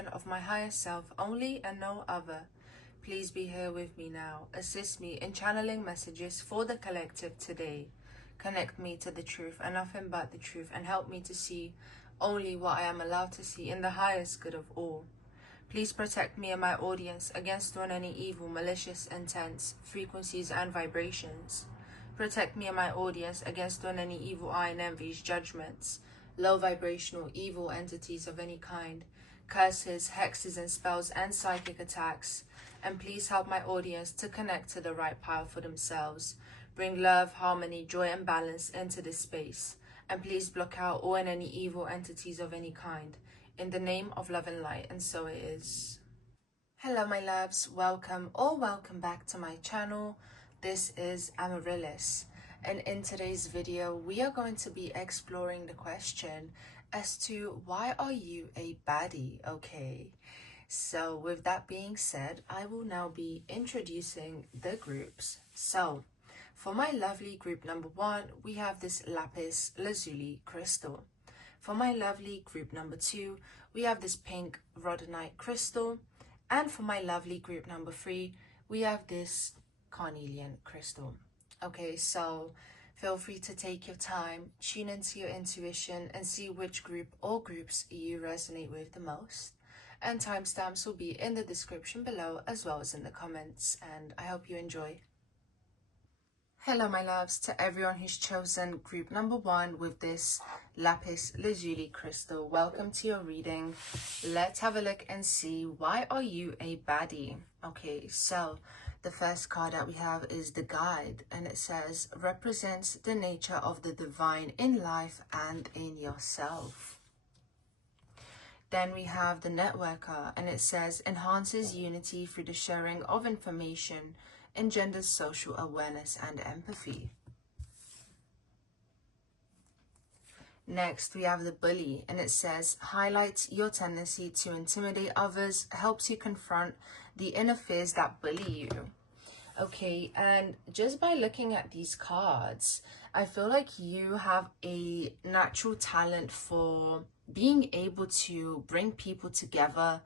expression of my higher self only and no other. Please be here with me now. Assist me in channeling messages for the collective today. Connect me to the truth and nothing but the truth, and help me to see only what I am allowed to see in the highest good of all. Please protect me and my audience against any evil, malicious intents, frequencies and vibrations. Protect me and my audience against any evil eye and envies, judgments, low vibrational evil entities of any kind, curses, hexes and spells and psychic attacks. And please help my audience to connect to the right power for themselves. Bring love, harmony, joy and balance into this space. And please block out all and any evil entities of any kind. In the name of love and light, and so it is. Hello my loves, welcome or welcome back to my channel. This is Amaryllis, and in today's video we are going to be exploring the question as to why are you a baddie, okay? So with that being said, I will now be introducing the groups. So for my lovely group number 1, we have this lapis lazuli crystal. For my lovely group number 2, we have this pink rhodonite crystal. And for my lovely group number 3, we have this carnelian crystal. Okay, so feel free to take your time, tune into your intuition and see which group or groups you resonate with the most. And timestamps will be in the description below as well as in the comments, and I hope you enjoy. Hello my loves, to everyone who's chosen group number 1 with this lapis lazuli crystal, welcome to your reading. Let's have a look and see why are you a baddie. Okay, so the first card that we have is the guide, and it says represents the nature of the divine in life and in yourself. Then we have the networker, and it says enhances unity through the sharing of information, engenders social awareness and empathy. Next, we have the bully, and it says highlights your tendency to intimidate others, helps you confront the inner fears that bully you. Okay, and just by looking at these cards, I feel like you have a natural talent for being able to bring people together.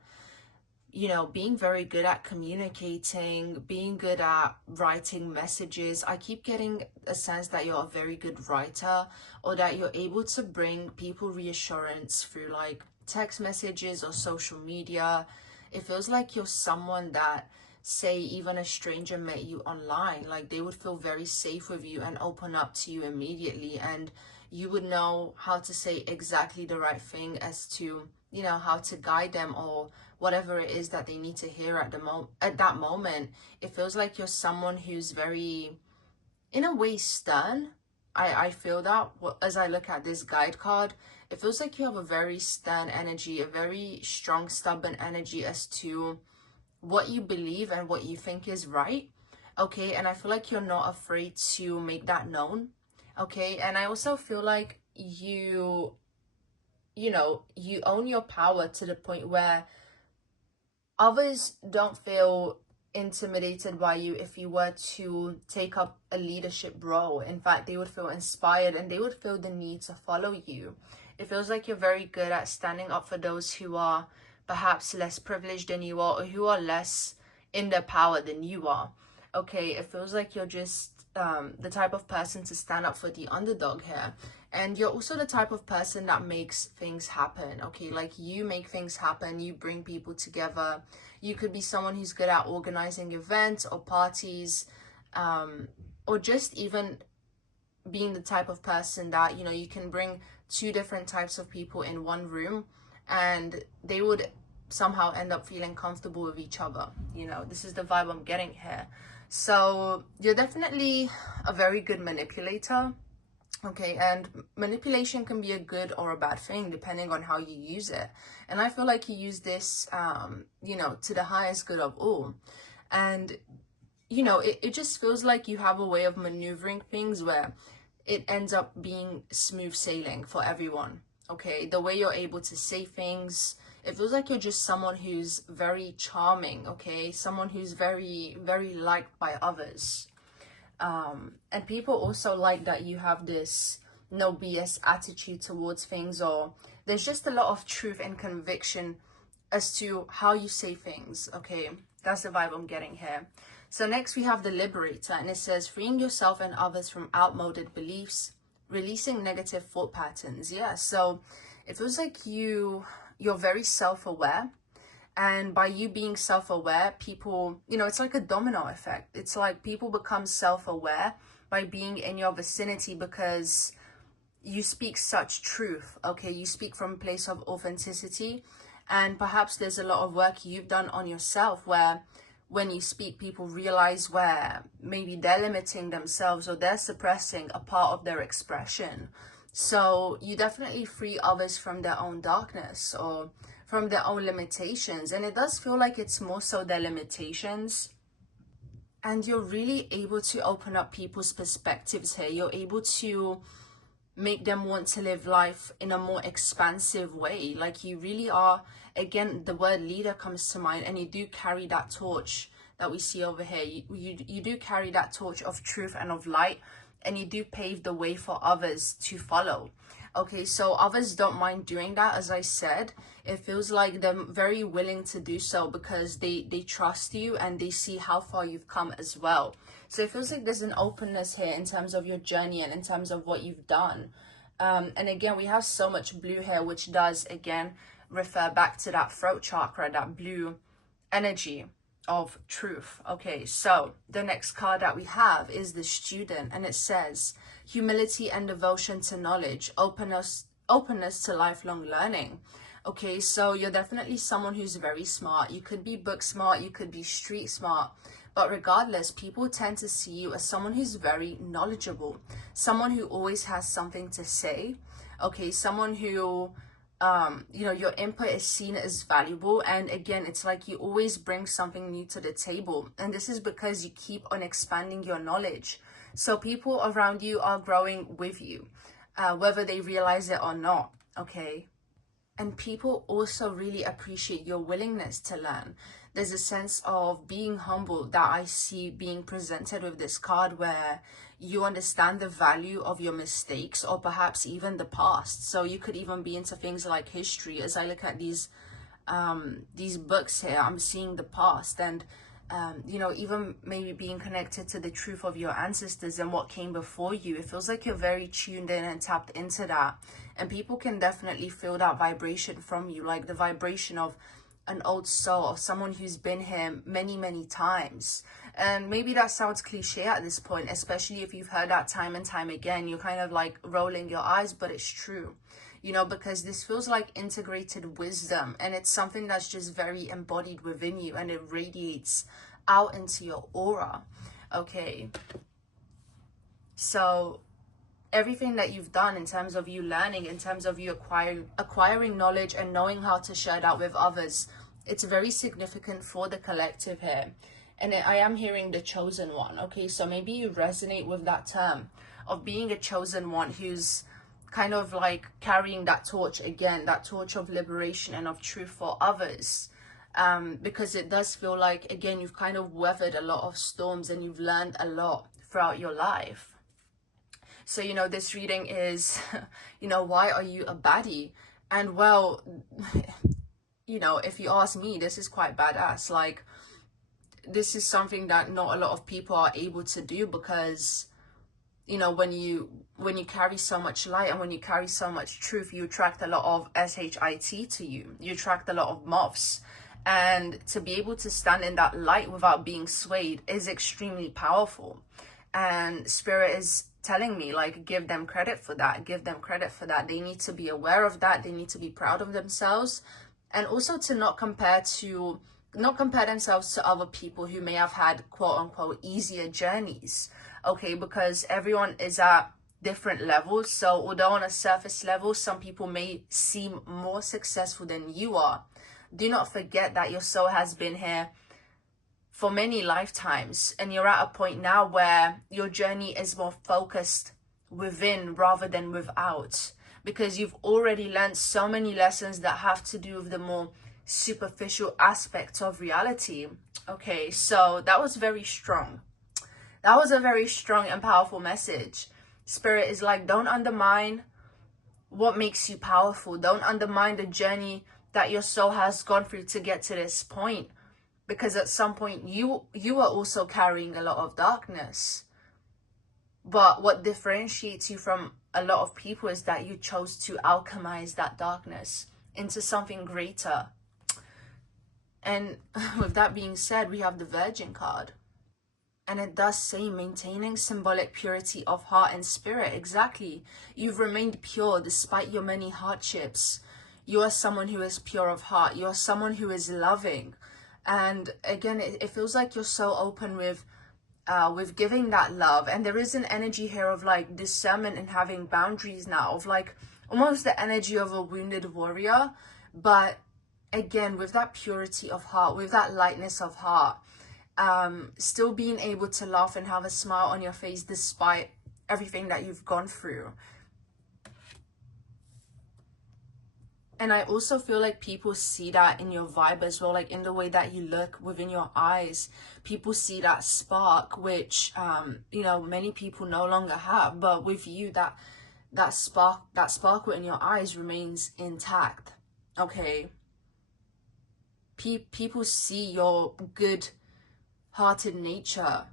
You know, being very good at communicating, being good at writing messages. I keep getting a sense that you're a very good writer, or that you're able to bring people reassurance through like text messages or social media. It feels like you're someone that, say, even a stranger met you online, like they would feel very safe with you and open up to you immediately, and you would know how to say exactly the right thing as to, you know, how to guide them or whatever it is that they need to hear at that moment. It feels like you're someone who's very, in a way, stern. I feel that as I look at this guide card, it feels like you have a very stern energy, a very strong, stubborn energy as to what you believe and what you think is right. Okay, and I feel like you're not afraid to make that known. Okay, and I also feel like you know, you own your power to the point where others don't feel intimidated by you if you were to take up a leadership role. In fact, they would feel inspired and they would feel the need to follow you. It feels like you're very good at standing up for those who are perhaps less privileged than you are, or who are less in their power than you are. Okay, it feels like you're just the type of person to stand up for the underdog here. And you're also the type of person that makes things happen. Okay, like you make things happen, you bring people together. You could be someone who's good at organizing events or parties, or just even being the type of person that, you know, you can bring 2 different types of people in one room and they would somehow end up feeling comfortable with each other. You know, this is the vibe I'm getting here. So you're definitely a very good manipulator. Okay, and manipulation can be a good or a bad thing depending on how you use it. And I feel like you use this, you know, to the highest good of all. And, you know, it just feels like you have a way of maneuvering things where it ends up being smooth sailing for everyone. Okay, the way you're able to say things, it feels like you're just someone who's very charming. Okay, someone who's very, very liked by others. And people also like that you have this no BS attitude towards things, or there's just a lot of truth and conviction as to how you say things. Okay, that's the vibe I'm getting here. So next we have the Liberator, and it says freeing yourself and others from outmoded beliefs, releasing negative thought patterns. Yeah, so it feels like you're very self-aware, and by you being self-aware, people, you know, it's like a domino effect. It's like people become self-aware by being in your vicinity because you speak such truth. Okay, you speak from a place of authenticity, and perhaps there's a lot of work you've done on yourself where when you speak, people realize where maybe they're limiting themselves or they're suppressing a part of their expression. So you definitely free others from their own darkness or from their own limitations. And it does feel like it's more so their limitations. And you're really able to open up people's perspectives here. You're able to make them want to live life in a more expansive way. Like you really are, again, the word leader comes to mind, and you do carry that torch that we see over here. You do carry that torch of truth and of light, and you do pave the way for others to follow. Okay, so others don't mind doing that. As I said, it feels like they're very willing to do so because they trust you and they see how far you've come as well. So it feels like there's an openness here in terms of your journey and in terms of what you've done. And again, we have so much blue here, which does, again, refer back to that throat chakra, that blue energy of truth. Okay, so the next card that we have is the Student, and it says humility and devotion to knowledge, openness to lifelong learning. Okay, so you're definitely someone who's very smart. You could be book smart, you could be street smart, but regardless, people tend to see you as someone who's very knowledgeable, someone who always has something to say. Okay, someone who you know, your input is seen as valuable, and again, it's like you always bring something new to the table, and this is because you keep on expanding your knowledge. So people around you are growing with you, whether they realize it or not. Okay, and people also really appreciate your willingness to learn. There's a sense of being humble that I see being presented with this card, where you understand the value of your mistakes or perhaps even the past. So you could even be into things like history. As I look at these books here, I'm seeing the past, and you know, even maybe being connected to the truth of your ancestors and what came before you. It feels like you're very tuned in and tapped into that, and people can definitely feel that vibration from you, like the vibration of an old soul, of someone who's been here many times. And maybe that sounds cliche at this point, especially if you've heard that time and time again. You're kind of like rolling your eyes, but it's true, you know, because this feels like integrated wisdom, and it's something that's just very embodied within you, and it radiates out into your aura. Okay, so everything that you've done in terms of you learning, in terms of you acquiring knowledge and knowing how to share that with others, it's very significant for the collective here. And I am hearing the chosen one. Okay, so maybe you resonate with that term of being a chosen one who's kind of like carrying that torch, again, that torch of liberation and of truth for others. Because it does feel like, again, you've kind of weathered a lot of storms and you've learned a lot throughout your life. So, you know, this reading is, you know, why are you a baddie? And well, you know, if you ask me, this is quite badass. Like, this is something that not a lot of people are able to do, because, you know, when you carry so much light and when you carry so much truth, you attract a lot of SHIT to you. You attract a lot of moths. And to be able to stand in that light without being swayed is extremely powerful. And Spirit is telling me, like, give them credit for that. Give them credit for that. They need to be aware of that. They need to be proud of themselves. And also to not compare themselves to other people who may have had quote unquote easier journeys. Okay, because everyone is at different levels. So although on a surface level, some people may seem more successful than you are, do not forget that your soul has been here for many lifetimes, and you're at a point now where your journey is more focused within rather than without, because you've already learned so many lessons that have to do with the more superficial aspects of reality. Okay, so that was very strong. That was a very strong and powerful message. Spirit is like, don't undermine what makes you powerful. Don't undermine the journey that your soul has gone through to get to this point, because at some point you are also carrying a lot of darkness. But what differentiates you from a lot of people is that you chose to alchemize that darkness into something greater. And with that being said, we have the Virgin card. And it does say maintaining symbolic purity of heart and spirit. Exactly. You've remained pure despite your many hardships. You are someone who is pure of heart. You are someone who is loving. And again, it feels like you're so open with giving that love. And there is an energy here of like discernment and having boundaries now, of like almost the energy of a wounded warrior. But again, with that purity of heart, with that lightness of heart, still being able to laugh and have a smile on your face despite everything that you've gone through. And I also feel like people see that in your vibe as well, like in the way that you look, within your eyes. People see that spark, which, you know, many people no longer have. But with you, that sparkle in your eyes remains intact, okay? People see your good-hearted nature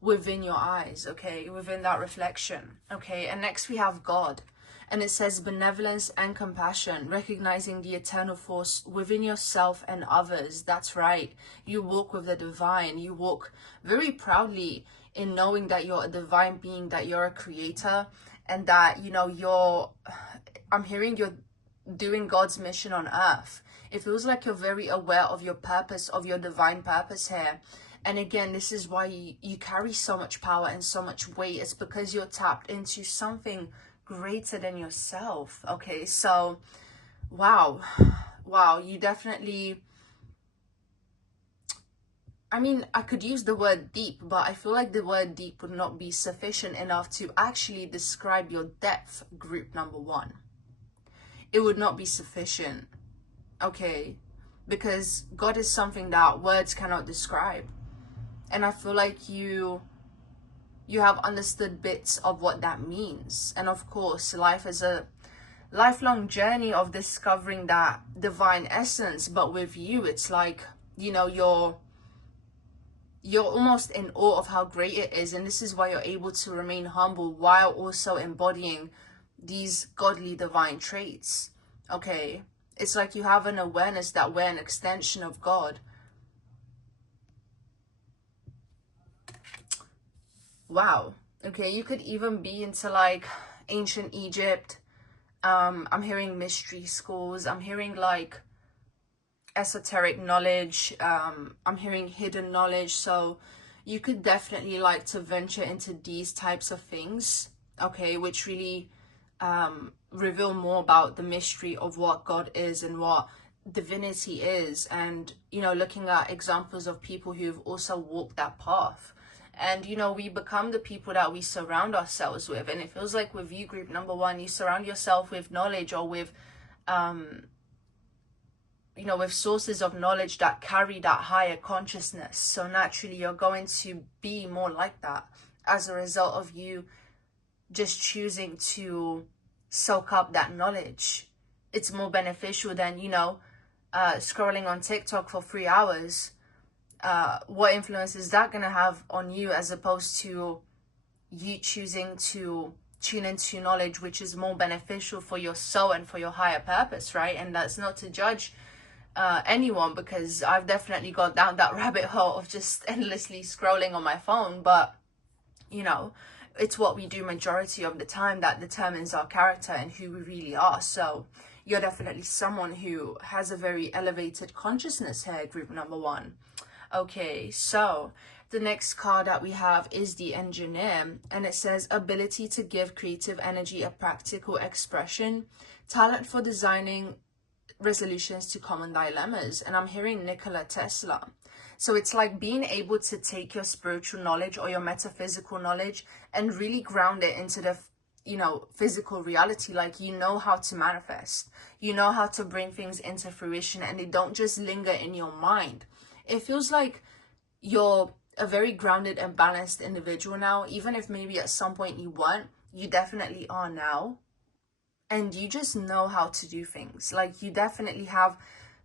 within your eyes, okay? Within that reflection, okay? And next we have God. And it says benevolence and compassion, recognizing the eternal force within yourself and others. That's right. You walk with the divine. You walk very proudly in knowing that you're a divine being, that you're a creator, and that, you know, I'm hearing you're doing God's mission on earth. It feels like you're very aware of your purpose, of your divine purpose here. And again, this is why you carry so much power and so much weight. It's because you're tapped into something greater than yourself, okay? So wow, you definitely, I mean, I could use the word deep, but I feel like the word deep would not be sufficient enough to actually describe your depth, group number one. It would not be sufficient, okay? Because God is something that words cannot describe. And I feel like you have understood bits of what that means. And of course, life is a lifelong journey of discovering that divine essence. But with you, it's like, you know, you're almost in awe of how great it is. And this is why you're able to remain humble while also embodying these godly divine traits, okay? It's like you have an awareness that we're an extension of God. Wow. Okay, you could even be into like ancient Egypt. I'm hearing mystery schools. I'm hearing like esoteric knowledge. I'm hearing hidden knowledge. So you could definitely like to venture into these types of things, okay, which really reveal more about the mystery of what God is and what divinity is. And, you know, looking at examples of people who've also walked that path. And, you know, we become the people that we surround ourselves with. And it feels like with you, group number one, you surround yourself with knowledge, or with, you know, with sources of knowledge that carry that higher consciousness. So naturally, you're going to be more like that as a result of you just choosing to soak up that knowledge. It's more beneficial than, you know, scrolling on TikTok for 3 hours. What influence is that going to have on you, as opposed to you choosing to tune into knowledge which is more beneficial for your soul and for your higher purpose, right? And that's not to judge anyone, because I've definitely gone down that rabbit hole of just endlessly scrolling on my phone. But, you know, it's what we do majority of the time that determines our character and who we really are. So you're definitely someone who has a very elevated consciousness here, group number one. Okay, so the next card that we have is the Engineer, and it says ability to give creative energy a practical expression, talent for designing resolutions to common dilemmas. And I'm hearing Nikola Tesla. So it's like being able to take your spiritual knowledge or your metaphysical knowledge and really ground it into the, you know, physical reality. Like, you know how to manifest, you know how to bring things into fruition, and they don't just linger in your mind. It feels like you're a very grounded and balanced individual now, even if maybe at some point you weren't. You definitely are now. and you just know how to do things. Like, you definitely have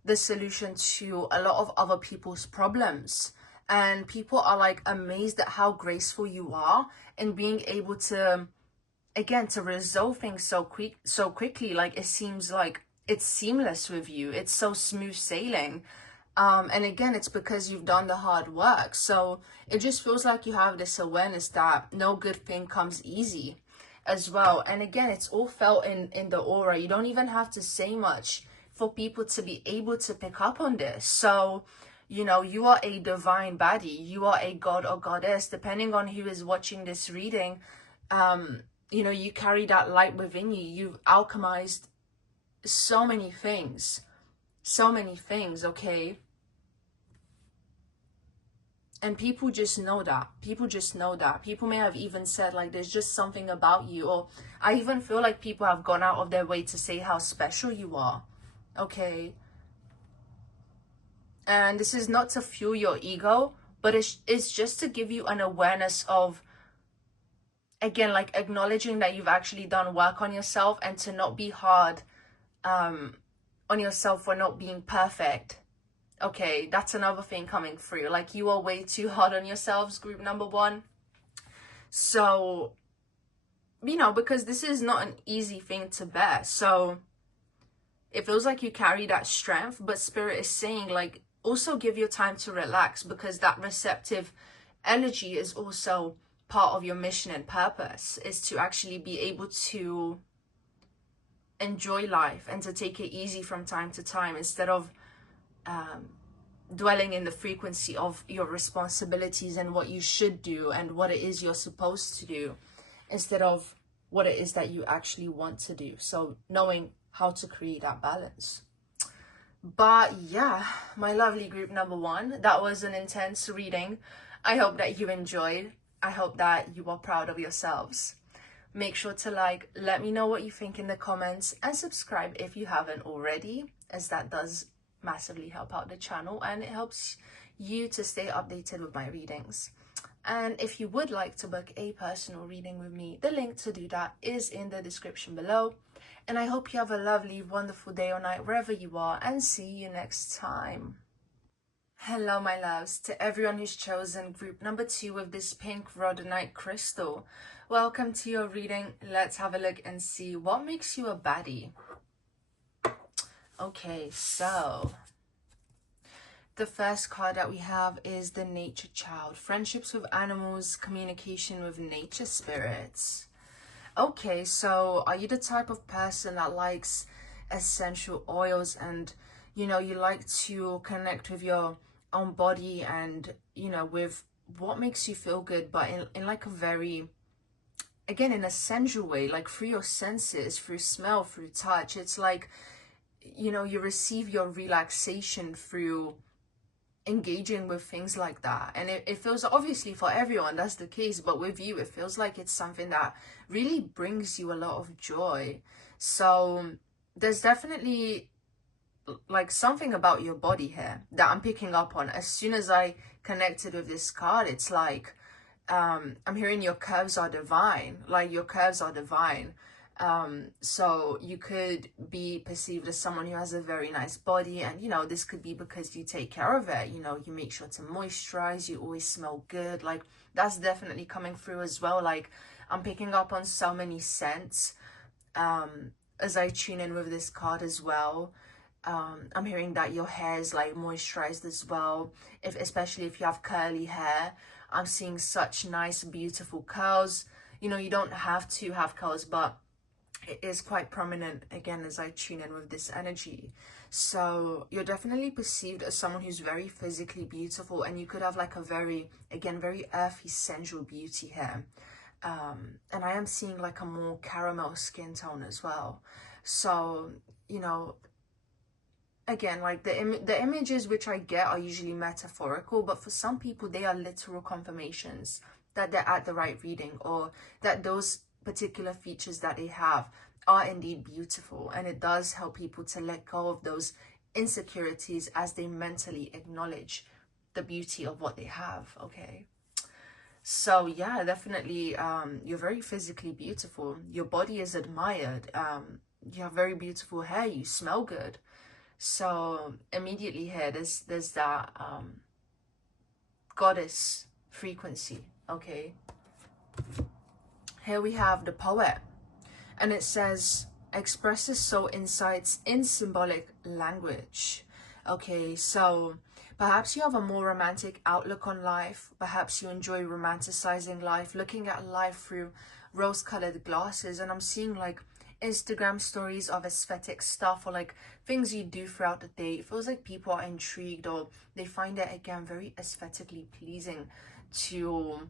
the solution to a lot of other people's problems, and people are like amazed at how graceful you are and being able to, again, to resolve things so quickly. Like, it seems like it's seamless with you. It's so smooth sailing. And again, it's because you've done the hard work. So it just feels like you have this awareness that no good thing comes easy as well. And again, it's all felt in the aura. You don't even have to say much for people to be able to pick up on this. So, you know, you are a divine baddie. You are a god or goddess, depending on who is watching this reading. You know, you carry that light within you. You've alchemized so many things, okay? And people just know that. People may have even said, like, there's just something about you. Or I even feel like people have gone out of their way to say how special you are, okay? And this is not to fuel your ego, but it's just to give you an awareness of, again, like, acknowledging that you've actually done work on yourself, and to not be hard on yourself for not being perfect. Okay, that's another thing coming through. Like, you are way too hard on yourselves, group number 1. So, you know, because this is not an easy thing to bear. So it feels like you carry that strength, but Spirit is saying, like, also give your time to relax, because that receptive energy is also part of your mission and purpose, is to actually be able to enjoy life and to take it easy from time to time, instead of dwelling in the frequency of your responsibilities and what you should do and what it is you're supposed to do, instead of what it is that you actually want to do. So knowing how to create that balance. But yeah, my lovely group number 1, that was an intense reading. I hope that you enjoyed. I hope that you are proud of yourselves. Make sure to like, let me know what you think in the comments, and subscribe if you haven't already, as that does massively help out the channel, and it helps you to stay updated with my readings. And if you would like to book a personal reading with me, the link to do that is in the description below. And I hope you have a lovely, wonderful day or night wherever you are, and see you next time. Hello, my loves, to everyone who's chosen group number 2 with this pink rhodonite crystal. Welcome to your reading. Let's have a look and see what makes you a baddie. Okay, so the first card that we have is the Nature Child. Friendships with animals, communication with nature spirits. Okay, so are you the type of person that likes essential oils, and, you know, you like to connect with your own body and, you know, with what makes you feel good, but in like a very, again, in a sensual way, like through your senses, through smell, through touch. It's like, you know, you receive your relaxation through engaging with things like that. And it feels, obviously for everyone that's the case, but with you it feels like it's something that really brings you a lot of joy. So there's definitely like something about your body here that I'm picking up on. As soon as I connected with this card, it's like I'm hearing your curves are divine. Like, your curves are divine. So you could be perceived as someone who has a very nice body, and, you know, this could be because you take care of it. You know, you make sure to moisturize, you always smell good. Like, that's definitely coming through as well. Like, I'm picking up on so many scents as I tune in with this card as well. I'm hearing that your hair is like moisturized as well, especially if you have curly hair. I'm seeing such nice, beautiful curls. You know, you don't have to have curls, but it is quite prominent, again, as I tune in with this energy. So you're definitely perceived as someone who's very physically beautiful, and you could have like a very, again, very earthy, sensual beauty here. And I am seeing like a more caramel skin tone as well. So, you know, again, like the images which I get are usually metaphorical, but for some people they are literal confirmations that they're at the right reading, or that those particular features that they have are indeed beautiful. And it does help people to let go of those insecurities as they mentally acknowledge the beauty of what they have. Okay, so yeah, definitely you're very physically beautiful. Your body is admired. you have very beautiful hair, you smell good. So immediately here, there's that goddess frequency. Okay, here we have the poet, and it says expresses soul insights in symbolic language. Okay, so perhaps you have a more romantic outlook on life. Perhaps you enjoy romanticizing life, looking at life through rose-colored glasses. And I'm seeing like Instagram stories of aesthetic stuff, or like things you do throughout the day. It feels like people are intrigued, or they find it, again, very aesthetically pleasing to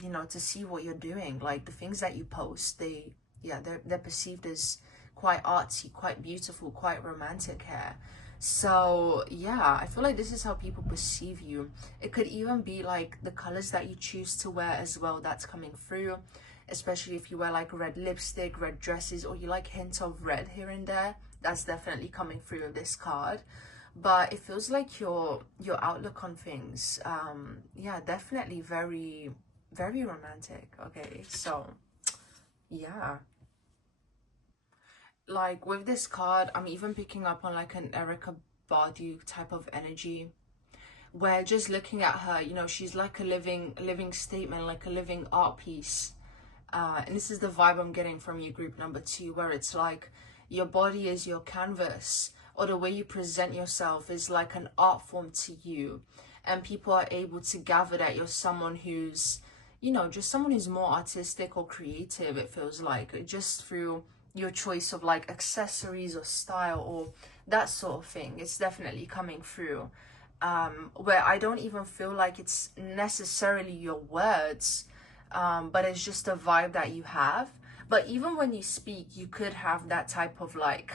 you know, to see what you're doing. Like the things that you post, they're perceived as quite artsy, quite beautiful, quite romantic here. So yeah, I feel like this is how people perceive you. It could even be like the colors that you choose to wear as well, that's coming through, especially if you wear like red lipstick, red dresses, or you like hints of red here and there. That's definitely coming through with this card. But it feels like your outlook on things, yeah, definitely very, very romantic. Okay, so yeah, like with this card, I'm even picking up on like an Erica Badu type of energy, where just looking at her, you know, she's like a living statement, like a living art piece. And this is the vibe I'm getting from you, group number 2, where it's like your body is your canvas, or the way you present yourself is like an art form to you, and people are able to gather that you're someone who's, you know, just someone who's more artistic or creative. It feels like just through your choice of like accessories or style or that sort of thing. It's definitely coming through, where I don't even feel like it's necessarily your words, but it's just a vibe that you have. But even when you speak, you could have that type of like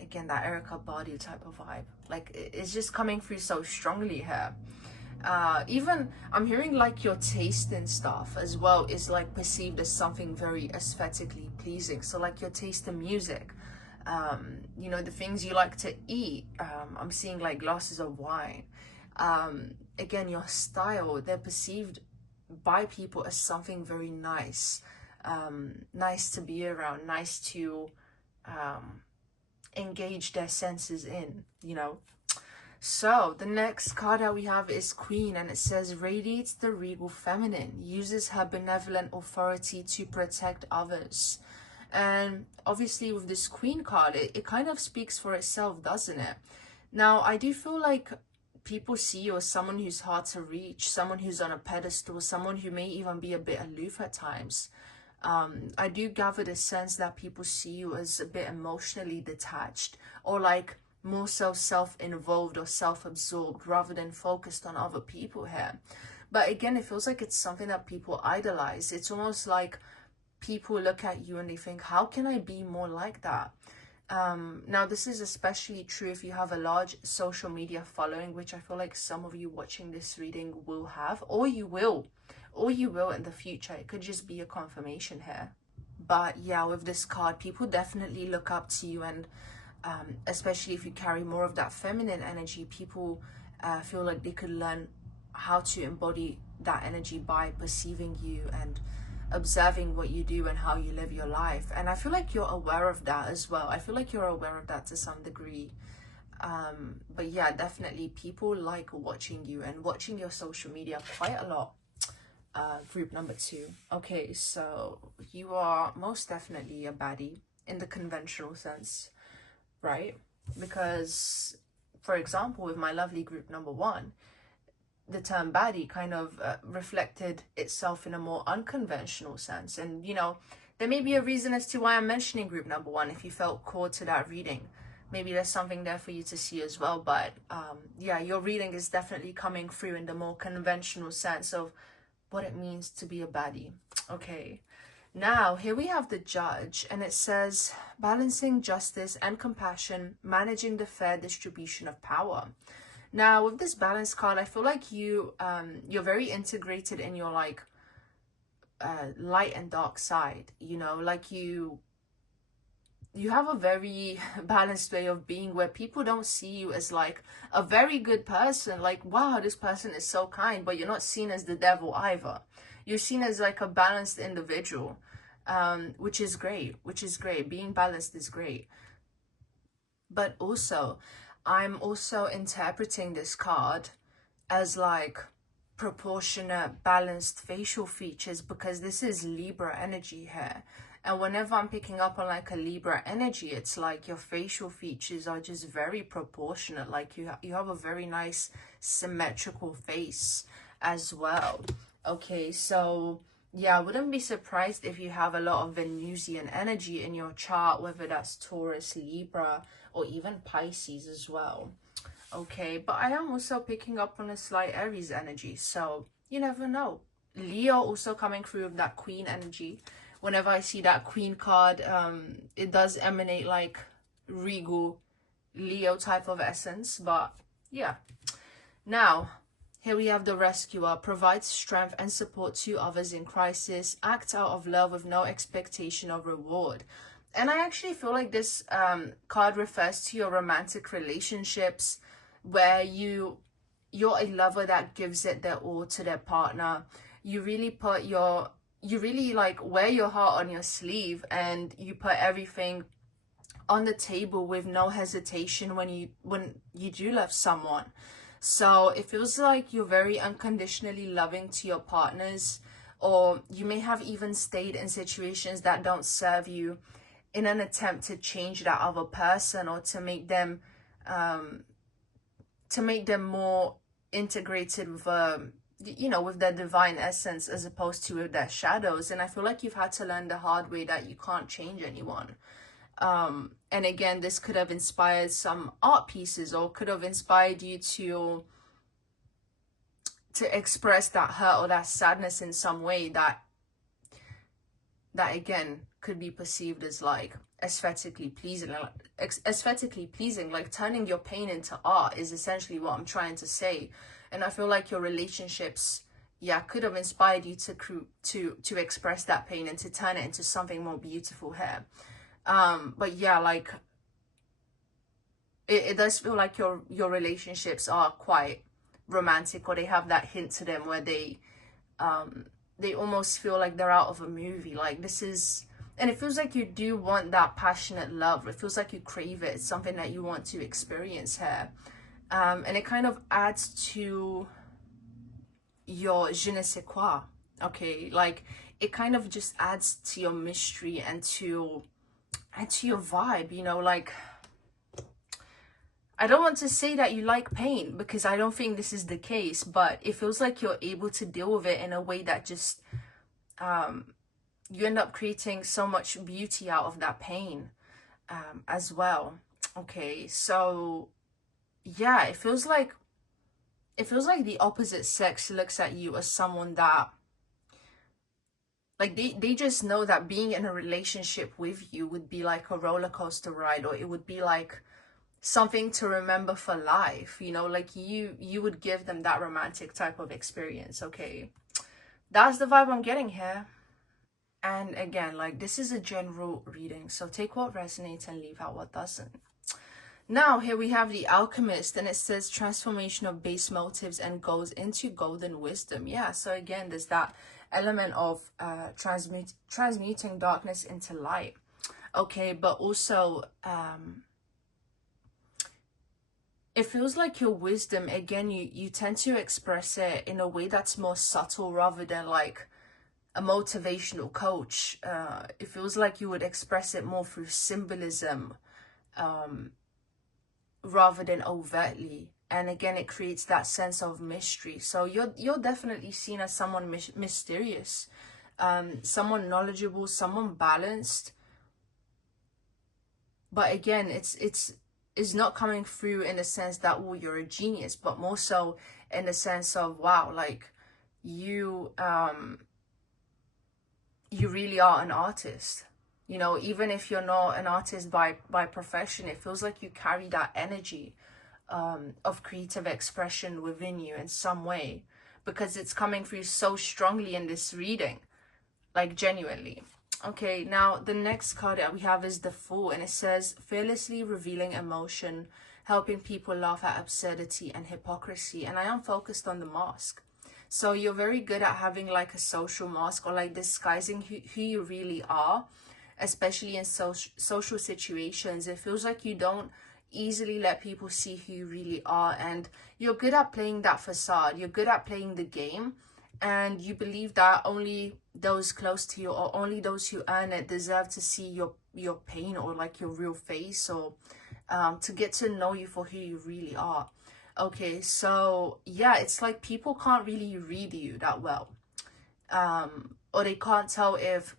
again, that Erica Badu type of vibe. Like it's just coming through so strongly here. Even I'm hearing like your taste in stuff as well is like perceived as something very aesthetically pleasing. So like your taste in music, you know, the things you like to eat. I'm seeing like glasses of wine. Again, your style, they're perceived by people as something very nice, nice to be around, nice to engage their senses in, you know. So the next card that we have is Queen, and it says radiates the regal feminine, uses her benevolent authority to protect others. And obviously with this Queen card, it kind of speaks for itself, doesn't it? Now I do feel like people see you as someone who's hard to reach, someone who's on a pedestal, someone who may even be a bit aloof at times. I do gather the sense that people see you as a bit emotionally detached, or like more so self-involved or self-absorbed rather than focused on other people here. But again, it feels like it's something that people idolize. It's almost like people look at you and they think, how can I be more like that? Now this is especially true if you have a large social media following, which I feel like some of you watching this reading will have, or you will in the future. It could just be a confirmation here. But yeah, with this card, people definitely look up to you, and especially if you carry more of that feminine energy, people feel like they could learn how to embody that energy by perceiving you and observing what you do and how you live your life. And I feel like you're aware of that as well. I feel like you're aware of that to some degree. But yeah, definitely people like watching you and watching your social media quite a lot. Group number 2. Okay, so you are most definitely a baddie in the conventional sense, right? Because, for example, with my lovely group number 1, the term baddie kind of reflected itself in a more unconventional sense. And, you know, there may be a reason as to why I'm mentioning group number 1 if you felt called to that reading. Maybe there's something there for you to see as well. But yeah, your reading is definitely coming through in the more conventional sense of what it means to be a baddie. Okay, now here we have the Judge, and it says balancing justice and compassion, managing the fair distribution of power. Now with this balance card, I feel like you're very integrated in your like light and dark side, you know, like you have a very balanced way of being, where people don't see you as like a very good person, like, wow, this person is so kind, but you're not seen as the devil either. You're seen as like a balanced individual. which is great, being balanced is great. But also, I'm also interpreting this card as like proportionate, balanced facial features, because this is Libra energy here. And whenever I'm picking up on like a Libra energy, it's like your facial features are just very proportionate. Like you have a very nice symmetrical face as well. Okay, so yeah, I wouldn't be surprised if you have a lot of Venusian energy in your chart, whether that's Taurus, Libra, or even Pisces as well. Okay, but I am also picking up on a slight Aries energy, so you never know. Leo also coming through with that Queen energy. Whenever I see that Queen card, it does emanate like regal Leo type of essence, but yeah. Now, here we have the Rescuer, provides strength and support to others in crisis, acts out of love with no expectation of reward. And I actually feel like this card refers to your romantic relationships, where you're a lover that gives it their all to their partner. You really like wear your heart on your sleeve, and you put everything on the table with no hesitation when you do love someone. So it feels like you're very unconditionally loving to your partners, or you may have even stayed in situations that don't serve you in an attempt to change that other person, or to make them more integrated with with their divine essence, as opposed to with their shadows. And I feel like you've had to learn the hard way that you can't change anyone. And again, this could have inspired some art pieces, or could have inspired you to express that hurt or that sadness in some way that again could be perceived as like aesthetically pleasing. Like turning your pain into art is essentially what I'm trying to say. And I feel like your relationships, yeah, could have inspired you to express that pain and to turn it into something more beautiful here. But yeah, like it does feel like your relationships are quite romantic, or they have that hint to them where they almost feel like they're out of a movie. Like this is, and it feels like you do want that passionate love. It feels like you crave it. It's something that you want to experience here. And it kind of adds to your je ne sais quoi. Okay, like it kind of just adds to your mystery and to your vibe, like I don't want to say that you like pain, because I don't think this is the case, but it feels like you're able to deal with it in a way that just you end up creating so much beauty out of that pain as well. Okay, so yeah, it feels like the opposite sex looks at you as someone that, like, they just know that being in a relationship with you would be like a roller coaster ride, or it would be like something to remember for life, like you would give them that romantic type of experience. Okay, that's the vibe I'm getting here. And again, like, this is a general reading, so take what resonates and leave out what doesn't. Now, here we have the Alchemist, and it says transformation of base motives and goes into golden wisdom. Yeah, so again, there's that element of transmuting darkness into light. Okay, but also it feels like your wisdom, again, you tend to express it in a way that's more subtle rather than like a motivational coach. It feels like you would express it more through symbolism rather than overtly. And again, it creates that sense of mystery. So you're definitely seen as someone mysterious, someone knowledgeable, someone balanced. But again, it's not coming through in the sense that, oh, you're a genius, but more so in the sense of, wow, like you really are an artist. Even if you're not an artist by profession, it feels like you carry that energy of creative expression within you in some way, because it's coming through so strongly in this reading, like genuinely. Okay, now the next card that we have is the Fool, and it says fearlessly revealing emotion, helping people laugh at absurdity and hypocrisy. And I am focused on the mask. So you're very good at having like a social mask, or like disguising who you really are, especially in social situations. It feels like you don't easily let people see who you really are, and you're good at playing that facade. You're good at playing the game, and you believe that only those close to you, or only those who earn it, deserve to see your pain, or like your real face, or to get to know you for who you really are. Okay, so yeah, it's like people can't really read you that well, or they can't tell if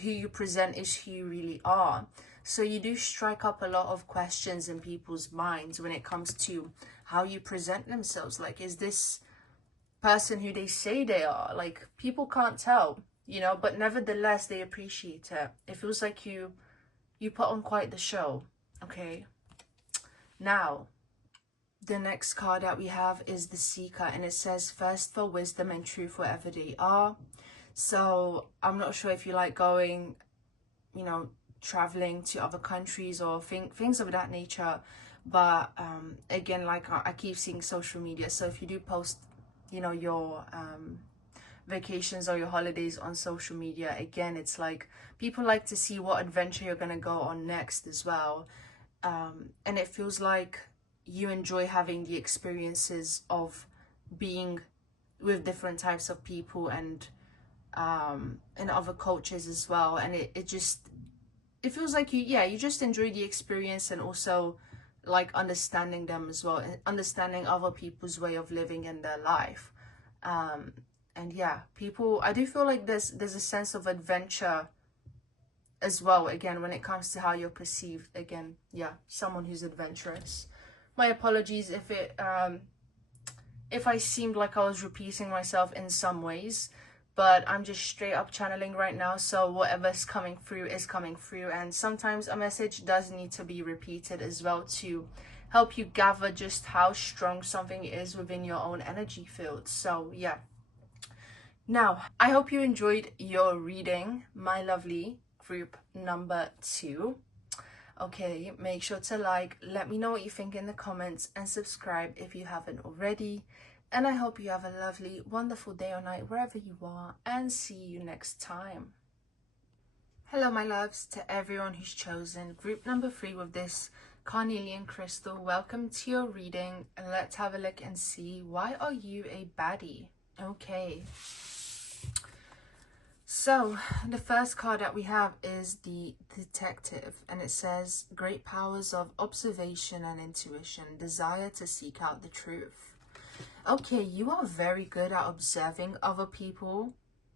who you present is who you really are. So you do strike up a lot of questions in people's minds when it comes to how you present themselves. Like, is this person who they say they are? Like, people can't tell, you know, but nevertheless they appreciate it. It feels like you put on quite the show. Okay, now the next card that we have is the Seeker, and it says, first for wisdom and truth wherever they are. So I'm not sure if you like going, you know, traveling to other countries or things of that nature, but again, like I keep seeing social media, so if you do post, you know, your vacations or your holidays on social media, again, it's like people like to see what adventure you're gonna go on next as well, and it feels like you enjoy having the experiences of being with different types of people, and other cultures as well, and it feels like you just enjoy the experience, and also like understanding them as well, and understanding other people's way of living in their life. And yeah, people, I do feel like there's a sense of adventure as well, again, when it comes to how you're perceived. Again, yeah, someone who's adventurous. My apologies if I seemed like I was repeating myself in some ways, but I'm just straight up channeling right now, so whatever's coming through is coming through, and sometimes a message does need to be repeated as well to help you gather just how strong something is within your own energy field. So yeah, now I hope you enjoyed your reading, my lovely group number 2. Okay, make sure to like, let me know what you think in the comments, and subscribe if you haven't already. And I hope you have a lovely, wonderful day or night wherever you are, and see you next time. Hello, my loves, to everyone who's chosen group number 3 with this carnelian crystal. Welcome to your reading, and let's have a look and see, why are you a baddie? Okay. So the first card that we have is the Detective, and it says, great powers of observation and intuition, desire to seek out the truth. Okay, you are very good at observing other people.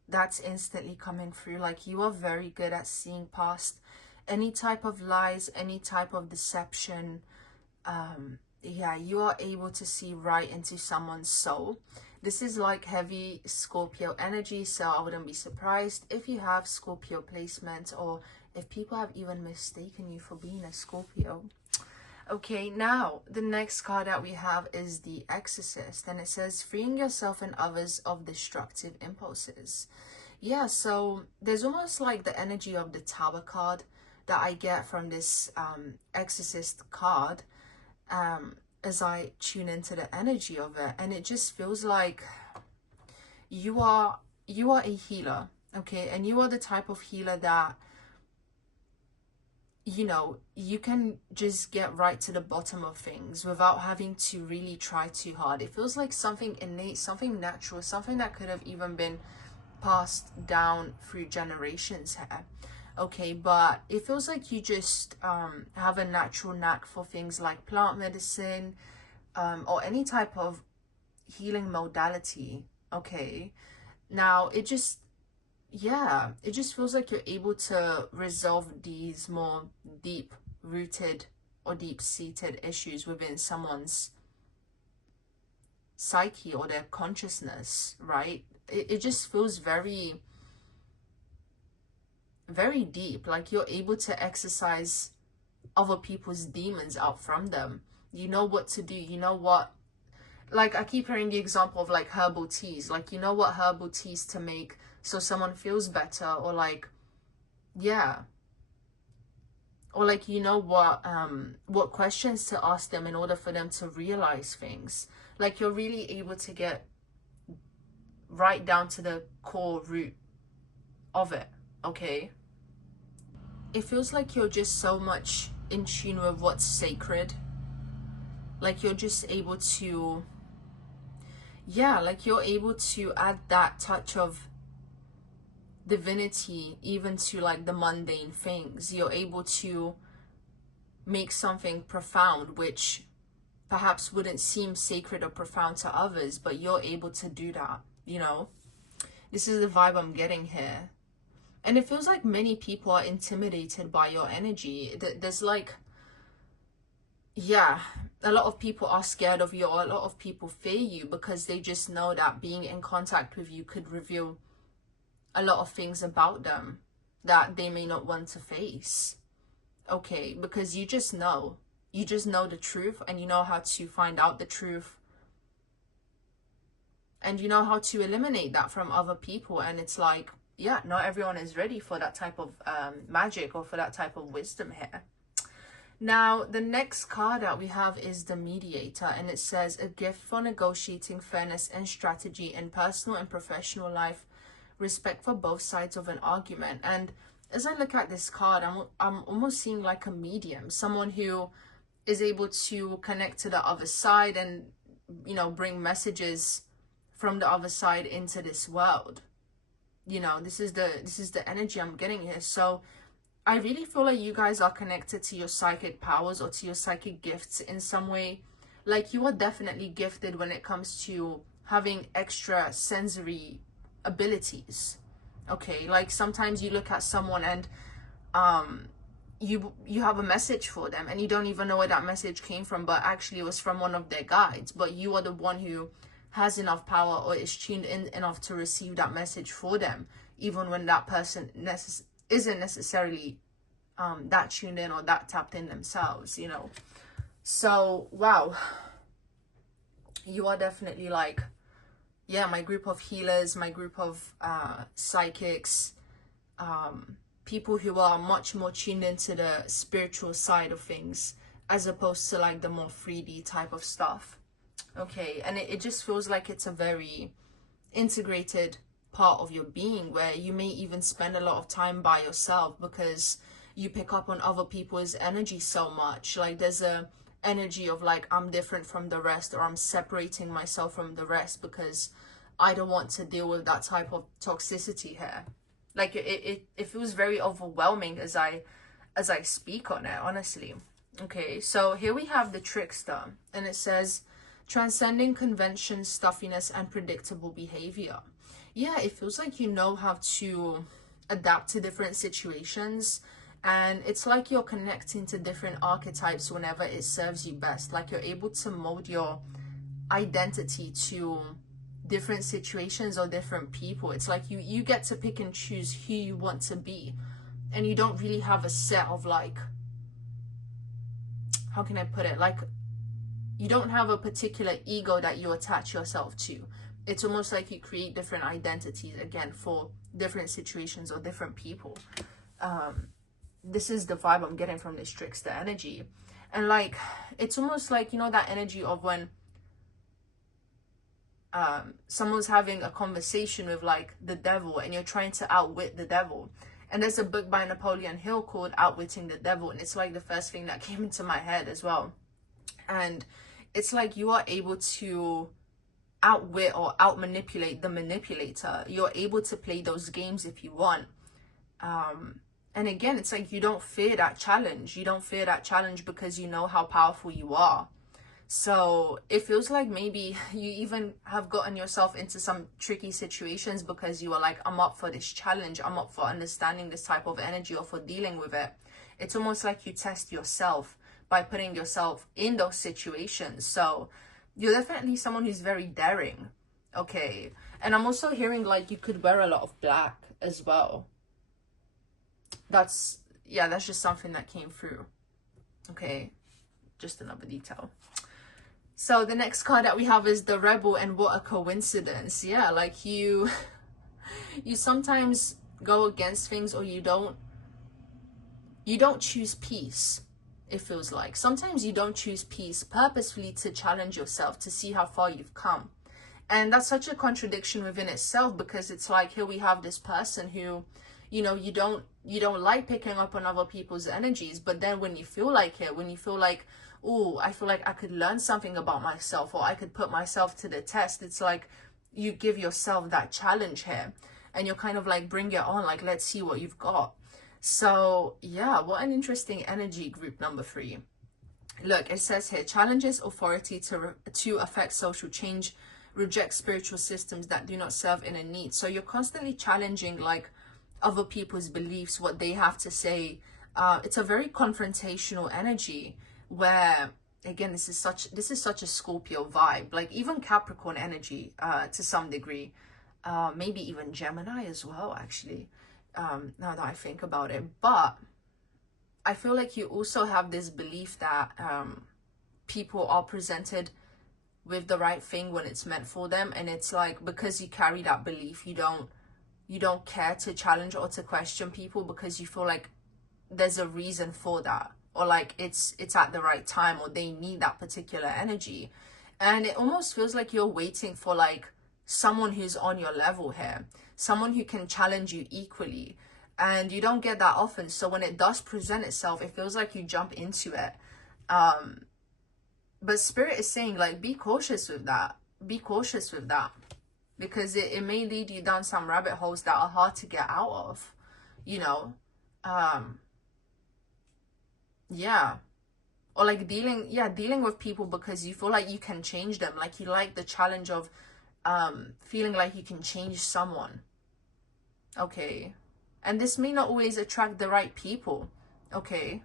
That's instantly coming through. Like, you are very good at seeing past any type of lies, any type of deception. Yeah, you are able to see right into someone's soul. This is like heavy Scorpio energy, so I wouldn't be surprised if you have Scorpio placement, or if people have even mistaken you for being a Scorpio. Okay, now the next card that we have is the Exorcist, and it says, freeing yourself and others of destructive impulses. Yeah, so there's almost like the energy of the Tower card that I get from this Exorcist card, as I tune into the energy of it, and it just feels like you are a healer, okay, and you are the type of healer that, you know, you can just get right to the bottom of things without having to really try too hard. It feels like something innate, something natural, something that could have even been passed down through generations here. Okay, but it feels like you just have a natural knack for things like plant medicine, or any type of healing modality. Okay, now it just feels like you're able to resolve these more deep rooted or deep seated issues within someone's psyche or their consciousness, right? It just feels very, very deep. Like, you're able to exercise other people's demons out from them. You know what to do. You know what, like, I keep hearing the example of like herbal teas. Like, you know what herbal teas to make so someone feels better, or like, yeah, or like, you know what questions to ask them in order for them to realize things. Like, you're really able to get right down to the core root of it, okay? It feels like you're just so much in tune with what's sacred. Like you're just able to, yeah, like you're able to add that touch of divinity even to like the mundane things. You're able to make something profound, which perhaps wouldn't seem sacred or profound to others, but you're able to do that, you know? This is the vibe I'm getting here. And it feels like many people are intimidated by your energy. There's like, yeah, a lot of people are scared of you, or a lot of people fear you because they just know that being in contact with you could reveal a lot of things about them that they may not want to face. Okay, because you just know the truth, and you know how to find out the truth, and you know how to eliminate that from other people. And it's like, yeah, not everyone is ready for that type of magic or for that type of wisdom here. Now, the next card that we have is the Mediator, and it says, a gift for negotiating fairness and strategy in personal and professional life, respect for both sides of an argument. And as I look at this card, I'm almost seeing like a medium, someone who is able to connect to the other side and, you know, bring messages from the other side into this world. You know, this is the energy I'm getting here. So I really feel like you guys are connected to your psychic powers or to your psychic gifts in some way. Like you are definitely gifted when it comes to having extra sensory abilities. Okay, like sometimes you look at someone and you have a message for them and you don't even know where that message came from, but actually it was from one of their guides. But you are the one who has enough power or is tuned in enough to receive that message for them, even when that person isn't necessarily that tuned in or that tapped in themselves, you know. So wow, you are definitely like, yeah, my group of healers, my group of psychics, people who are much more tuned into the spiritual side of things as opposed to like the more 3D type of stuff. Okay, and it just feels like it's a very integrated part of your being, where you may even spend a lot of time by yourself because you pick up on other people's energy so much. Like there's a energy of like, I'm different from the rest, or I'm separating myself from the rest because I don't want to deal with that type of toxicity here. Like it feels very overwhelming as I speak on it, honestly. Okay, so here we have the Trickster, and it says, transcending convention, stuffiness, and predictable behavior. Yeah, it feels like you know how to adapt to different situations, and it's like you're connecting to different archetypes whenever it serves you best. Like you're able to mold your identity to different situations or different people. It's like you get to pick and choose who you want to be, and you don't really have a set of like, how can I put it, like you don't have a particular ego that you attach yourself to. It's almost like you create different identities, again, for different situations or different people. This is the vibe I'm getting from this Trickster energy. And like, it's almost like, you know, that energy of when someone's having a conversation with like the devil and you're trying to outwit the devil. And there's a book by Napoleon Hill called Outwitting the Devil, and it's like the first thing that came into my head as well. And it's like you are able to outwit or outmanipulate the manipulator. You're able to play those games if you want. And again, it's like you don't fear that challenge. You don't fear that challenge because you know how powerful you are. So it feels like maybe you even have gotten yourself into some tricky situations because you are like, I'm up for this challenge. I'm up for understanding this type of energy or for dealing with it. It's almost like you test yourself by putting yourself in those situations. So you're definitely someone who's very daring. Okay. And I'm also hearing like you could wear a lot of black as well. That's just something that came through. Okay. Just another detail. So the next card that we have is the Rebel, and what a coincidence. Yeah, like you sometimes go against things, or you don't choose peace. It feels like sometimes you don't choose peace purposefully to challenge yourself, to see how far you've come. And that's such a contradiction within itself, because it's like, here we have this person who, you know, you don't like picking up on other people's energies, but then when you feel like it, when you feel like, oh, I feel like I could learn something about myself, or I could put myself to the test, it's like you give yourself that challenge here, and you're kind of like, bring it on, like, let's see what you've got. So yeah, what an interesting energy, group number 3. Look, it says here, challenges authority to affect social change, reject spiritual systems that do not serve inner needs. So you're constantly challenging like other people's beliefs, what they have to say. It's a very confrontational energy, where again, this is such a Scorpio vibe, like even Capricorn energy to some degree, maybe even Gemini as well, actually, now that I think about it. But I feel like you also have this belief that people are presented with the right thing when it's meant for them, and it's like, because you carry that belief, you don't care to challenge or to question people, because you feel like there's a reason for that, or like it's at the right time, or they need that particular energy. And it almost feels like you're waiting for like someone who's on your level here, someone who can challenge you equally, and you don't get that often. So when it does present itself, it feels like you jump into it. But Spirit is saying, like, be cautious with that. Be cautious with that. Because it may lead you down some rabbit holes that are hard to get out of, you know. Yeah. Or like dealing with people because you feel like you can change them. Like, you like the challenge of feeling like you can change someone. Okay. And this may not always attract the right people. Okay.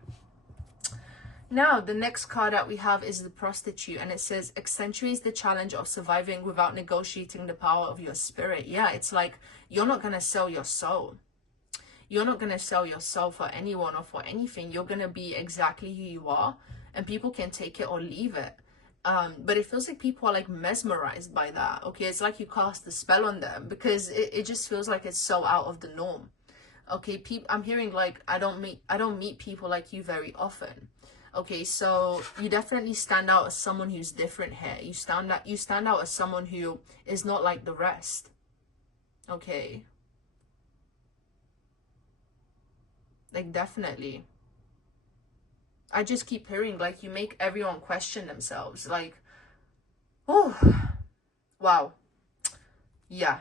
Now, the next card that we have is the Prostitute, and it says, accentuates the challenge of surviving without negotiating the power of your spirit. Yeah, it's like, you're not going to sell your soul. You're not going to sell your soul for anyone or for anything. You're going to be exactly who you are, and people can take it or leave it. But it feels like people are like mesmerized by that. Okay, it's like you cast a spell on them, because it just feels like it's so out of the norm. Okay, I'm hearing like, I don't meet people like you very often. Okay, so you definitely stand out as someone who's different here. You stand out as someone who is not like the rest. Okay. Like, definitely. I just keep hearing like you make everyone question themselves. Like, oh, wow. Yeah.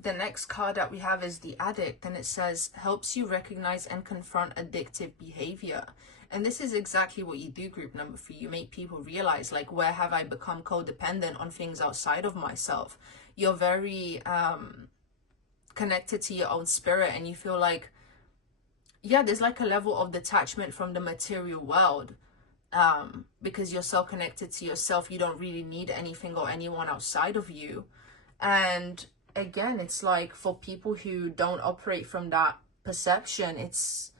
The next card that we have is the Addict, and it says, helps you recognize and confront addictive behavior. And this is exactly what you do, group number 3. You make people realize, like, where have I become codependent on things outside of myself? You're very connected to your own spirit, and you feel like, yeah, there's like a level of detachment from the material world, because you're so connected to yourself. You don't really need anything or anyone outside of you. And again, it's like, for people who don't operate from that perception, it's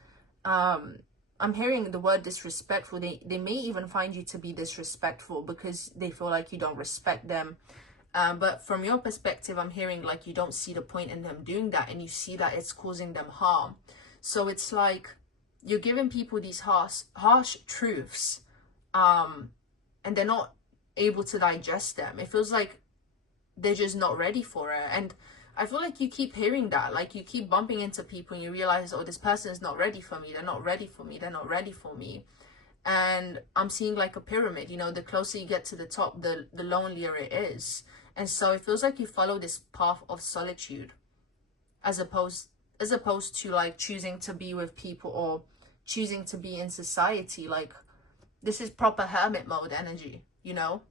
I'm hearing the word disrespectful. They may even find you to be disrespectful because they feel like you don't respect them. But from your perspective, I'm hearing like you don't see the point in them doing that, and you see that it's causing them harm. So it's like you're giving people these harsh truths, and they're not able to digest them. It feels like they're just not ready for it. And I feel like you keep hearing that, like you keep bumping into people and you realize, oh, this person is not ready for me. They're not ready for me. They're not ready for me. And I'm seeing like a pyramid, you know, the closer you get to the top, the lonelier it is. And so it feels like you follow this path of solitude, as opposed to like choosing to be with people or choosing to be in society. Like, this is proper hermit mode energy, you know.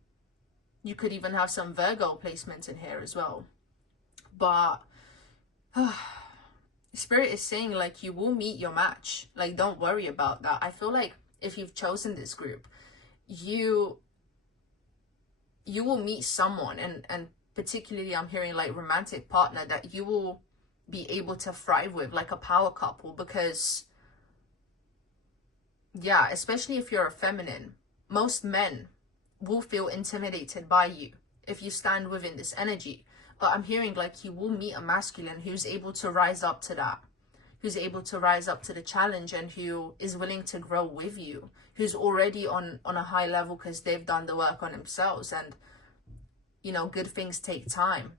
You could even have some Virgo placements in here as well. But Spirit is saying like you will meet your match. Like, don't worry about that. I feel like if you've chosen this group, you will meet someone, and particularly I'm hearing like romantic partner that you will be able to thrive with, like a power couple. Because yeah, especially if you're a feminine, most men will feel intimidated by you if you stand within this energy. But I'm hearing like you will meet a masculine who's able to rise up to that, who's able to rise up to the challenge, and who is willing to grow with you, who's already on a high level because they've done the work on themselves. And you know, good things take time.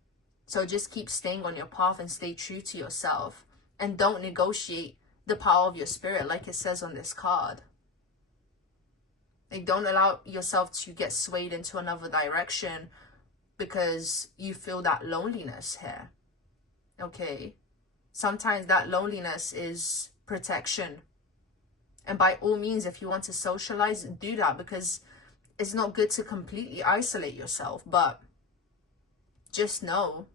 So just keep staying on your path and stay true to yourself, and don't negotiate the power of your spirit, like it says on this card. Like, don't allow yourself to get swayed into another direction because you feel that loneliness here. Okay? Sometimes that loneliness is protection. And by all means, if you want to socialize, do that, because it's not good to completely isolate yourself. But just know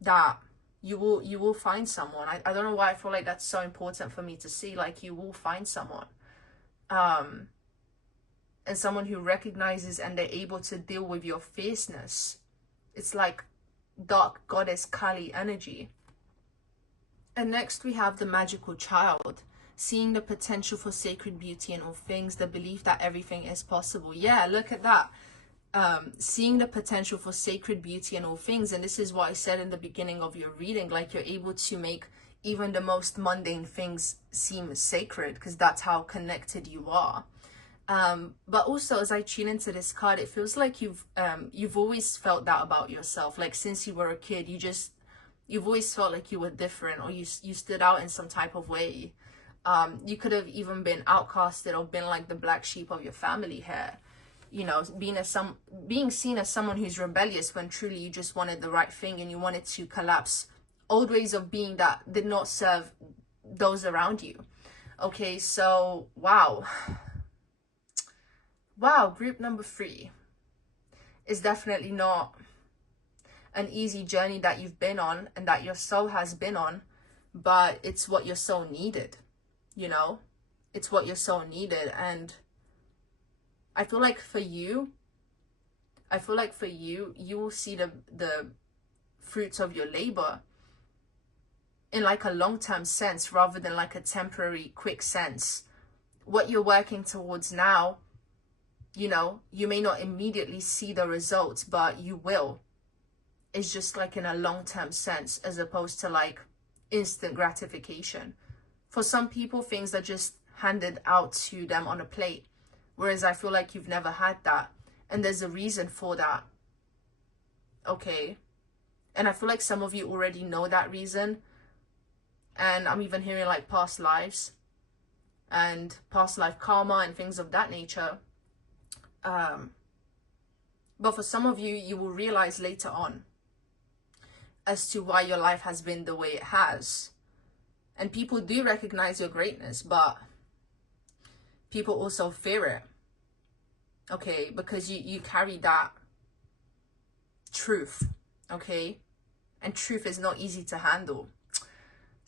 that you will find someone. I don't know why I feel like that's so important for me to see. Like, you will find someone. And someone who recognizes and they're able to deal with your fierceness. It's like dark goddess Kali energy. And next we have the magical child, seeing the potential for sacred beauty in all things, the belief that everything is possible. Yeah, look at that. Seeing the potential for sacred beauty in all things. And this is what I said in the beginning of your reading, like, you're able to make even the most mundane things seem sacred, because that's how connected you are. But also, as I tune into this card, it feels like you've always felt that about yourself. Like, since you were a kid, you've always felt like you were different, or you stood out in some type of way. You could have even been outcasted or been like the black sheep of your family here. You know, being seen as someone who's rebellious, when truly you just wanted the right thing and you wanted to collapse old ways of being that did not serve those around you. Okay, so wow, group number 3 is definitely not an easy journey that you've been on and that your soul has been on, but it's what your soul needed. You know, it's what your soul needed. And I feel like for you, you will see the fruits of your labor in like a long-term sense, rather than like a temporary quick sense. What you're working towards now, you know, you may not immediately see the results, but you will. It's just like in a long-term sense, as opposed to like instant gratification. For some people, things are just handed out to them on a plate, whereas I feel like you've never had that, and there's a reason for that. Okay? And I feel like some of you already know that reason, and I'm even hearing like past lives and past life karma and things of that nature. But for some of you, you will realize later on as to why your life has been the way it has. And people do recognize your greatness, but people also fear it. Okay, because you carry that truth. Okay, and truth is not easy to handle.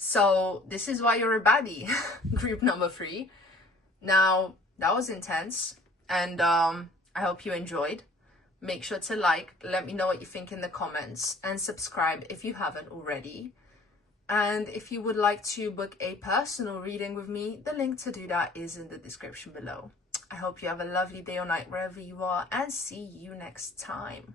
So this is why you're a baddie. Group number 3. Now, that was intense, and I hope you enjoyed. Make sure to like, let me know what you think in the comments, and subscribe if you haven't already. And if you would like to book a personal reading with me, the link to do that is in the description below. I hope you have a lovely day or night wherever you are, and see you next time.